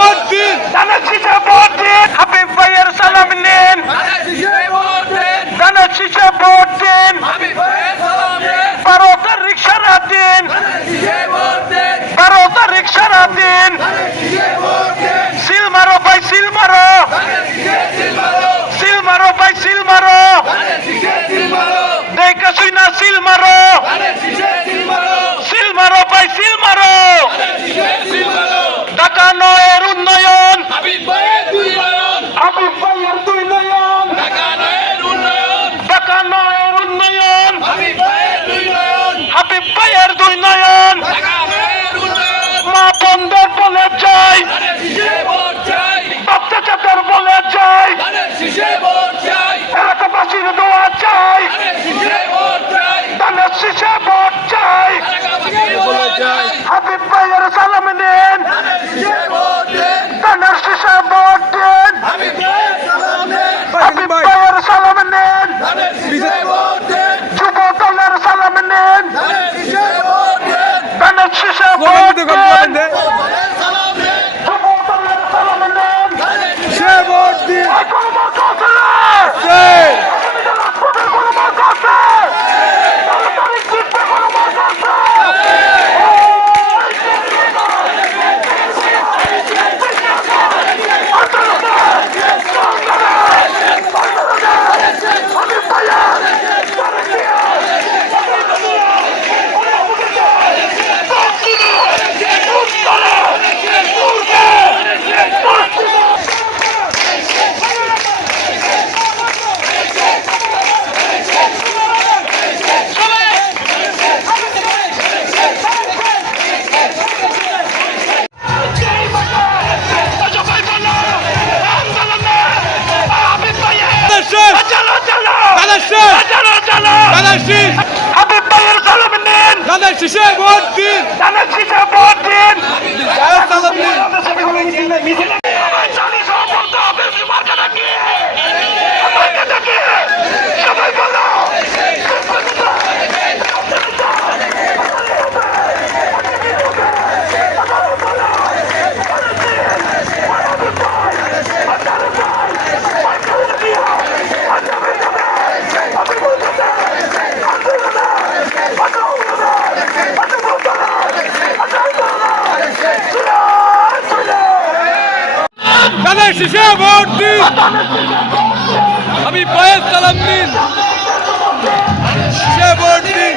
Vote দিন, ধানের শীষে ভোট দিন, হাবিব ভাইয়ের সালাম নিন, ধানের শীষে ভোট দিন, ভারতের রিক্সারা দিন, ভারতের রিক্সারা দিন, সিল মারো ভাই সিল মারো, সিল মারো ভাই সিল মারো, দেখা শুই না সিল মারো, সিল মারো ভাই সিল মারো, ঢাকা নয়ের উন্নয়ন, হাবিব ভাইয়ের দুই নয়ন, ঢাকা নয়ের উন্নয়ন, হাবিব ভাইয়ের দুই নয়ন, মা বন্ধের বলে যাই, বাচ্চা চাচার বলে যাই, এলাকাবাসীর দোয়া চাই, ধানের শীষে ভোট চাই, হাবিব ভাইয়ের সালাম নিন, ধানের শীষে ভোট দিন, হাবিব ভাইয়ের সালাম নিন, যুব দলের সালাম নিন, ধানের শীষে ভোট দিন, যুব দলের সালাম নিন, সে ভোট দিন। কোনো মত আছে না? সেই রাজপথের কোনো মত আছে? 12 তারিখ জিতবে কোনো মত আছে? হাবিব ভাইয়ের সালাম নিন, ধানের শীষে ভোট দিন, ধানের শীষে ভোট দিন, সালাম দিন। সবাই জানি সব বলতে হবে, সবাইকে ডাকি, সবাইকে ডাকি, সবাই বলো। ধানের শীষে ভোট দিন, হাবিব ভাইয়ের সালাম দিন, শীষে ভোট দিন।